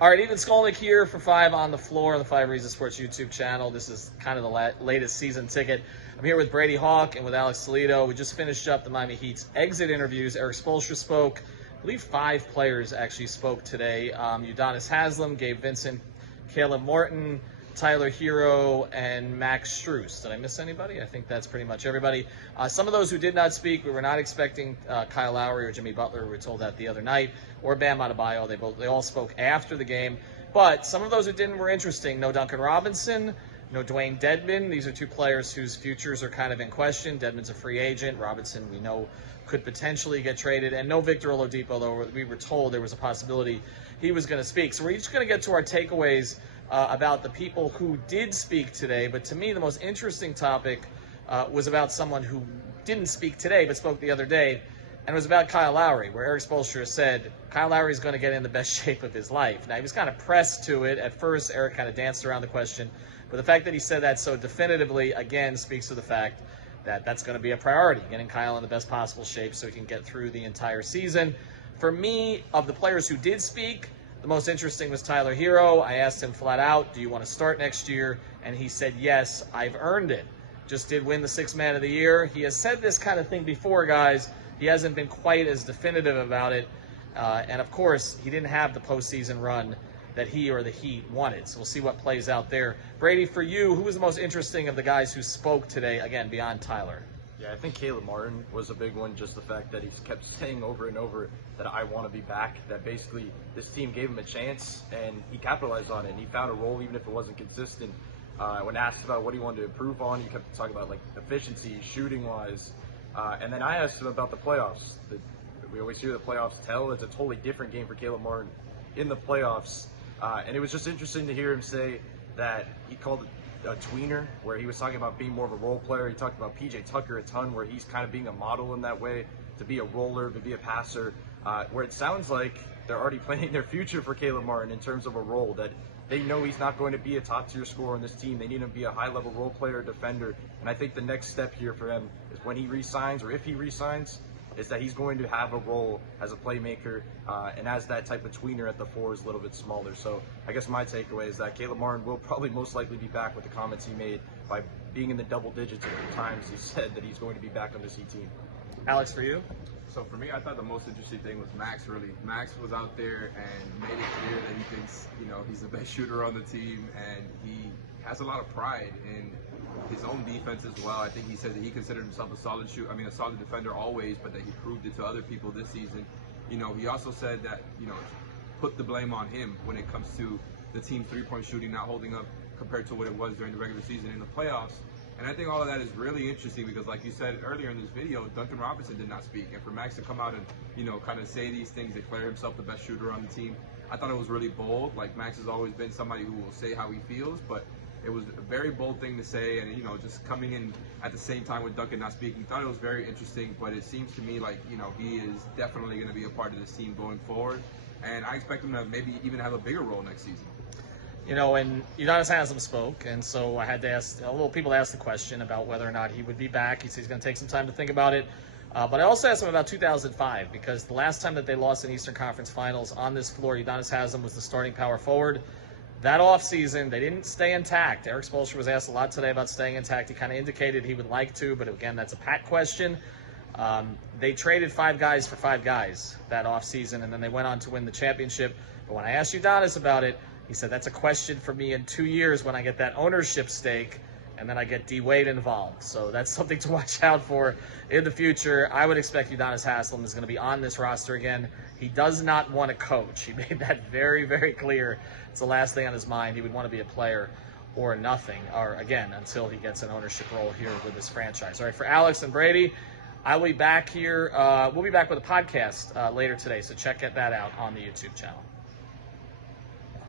All right, Ethan Skolnick here for 5 on the Floor on the 5 Reasons Sports YouTube channel. This is kind of the latest season ticket. I'm here with Brady Hawk and with Alex Toledo. We just finished up the Miami Heat's exit interviews. Eric Spoelstra spoke. I believe 5 players actually spoke today. Udonis Haslem, Gabe Vincent, Caleb Morton, Tyler Herro, and Max Strus. Did I miss anybody? I think that's pretty much everybody. Some of those who did not speak, we were not expecting Kyle Lowry or Jimmy Butler. We were told that the other night, or Bam Adebayo. They all spoke after the game. But some of those who didn't were interesting. No Duncan Robinson, no Dwayne Dedmon. These are 2 players whose futures are kind of in question. Dedmon's a free agent. Robinson, we know, could potentially get traded. And no Victor Oladipo, though we were told there was a possibility he was going to speak. So we're each going to get to our takeaways about the people who did speak today. But to me, the most interesting topic was about someone who didn't speak today but spoke the other day, and it was about Kyle Lowry, where Eric Spoelstra said Kyle Lowry is going to get in the best shape of his life. Now, he was kind of pressed to it. At first, Eric kind of danced around the question, but the fact that he said that so definitively, again, speaks to the fact that that's going to be a priority, getting Kyle in the best possible shape so he can get through the entire season. For me, of the players who did speak, the most interesting was Tyler Herro. I asked him flat out, do you want to start next year? And he said, yes, I've earned it. Just did win the 6th Man of the Year. He has said this kind of thing before, guys. He hasn't been quite as definitive about it. And, of course, he didn't have the postseason run that he or the Heat wanted. So we'll see what plays out there. Brady, for you, who was the most interesting of the guys who spoke today, again, beyond Tyler? Yeah, I think Caleb Martin was a big one, just the fact that he's kept saying over and over that I want to be back, that basically this team gave him a chance and he capitalized on it, and he found a role even if it wasn't consistent. When asked about what he wanted to improve on, he kept talking about like efficiency, shooting-wise, and then I asked him about the playoffs. We always hear the playoffs tell. It's a totally different game for Caleb Martin in the playoffs, and it was just interesting to hear him say that he called it a tweener, where he was talking about being more of a role player. He talked about PJ Tucker a ton, where he's kind of being a model in that way, to be a roller, to be a passer, where it sounds like they're already planning their future for Caleb Martin in terms of a role, that they know he's not going to be a top-tier scorer on this team. They need him to be a high-level role player, defender, and I think the next step here for him is when he re-signs, or if he re-signs, is that he's going to have a role as a playmaker, and as that type of tweener at the 4 is a little bit smaller. So I guess my takeaway is that Caleb Martin will probably most likely be back with the comments he made by being in the double digits of the times he said that he's going to be back on this Heat team. Alex, for you? So for me, I thought the most interesting thing was Max, really. Max was out there and made it clear that he thinks, he's the best shooter on the team, and he has a lot of pride in his own defense as well. I think he said that he considered himself a solid defender always, but that he proved it to other people this season. He also said that, put the blame on him when it comes to the team's 3-point shooting not holding up compared to what it was during the regular season in the playoffs. And I think all of that is really interesting because, like you said earlier in this video, Duncan Robinson did not speak. And for Max to come out and, kind of say these things, declare himself the best shooter on the team, I thought it was really bold. Like, Max has always been somebody who will say how he feels, but it was a very bold thing to say. And, just coming in at the same time with Duncan not speaking, thought it was very interesting. But it seems to me like, he is definitely going to be a part of this team going forward. And I expect him to maybe even have a bigger role next season. And Udonis Haslem spoke, and so I had to ask, people asked the question about whether or not he would be back. He said he's going to take some time to think about it. But I also asked him about 2005, because the last time that they lost in Eastern Conference Finals on this floor, Udonis Haslem was the starting power forward. That offseason, they didn't stay intact. Eric Spoelstra was asked a lot today about staying intact. He kind of indicated he would like to, but again, that's a Pat question. They traded 5 guys for 5 guys that offseason, and then they went on to win the championship. But when I asked Udonis about it, he said, that's a question for me in 2 years when I get that ownership stake and then I get D. Wade involved. So that's something to watch out for in the future. I would expect Udonis Haslem is going to be on this roster again. He does not want to coach. He made that very, very clear. It's the last thing on his mind. He would want to be a player or nothing, or again, until he gets an ownership role here with this franchise. All right, for Alex and Brady, I'll be back here. We'll be back with a podcast later today, so check that out on the YouTube channel.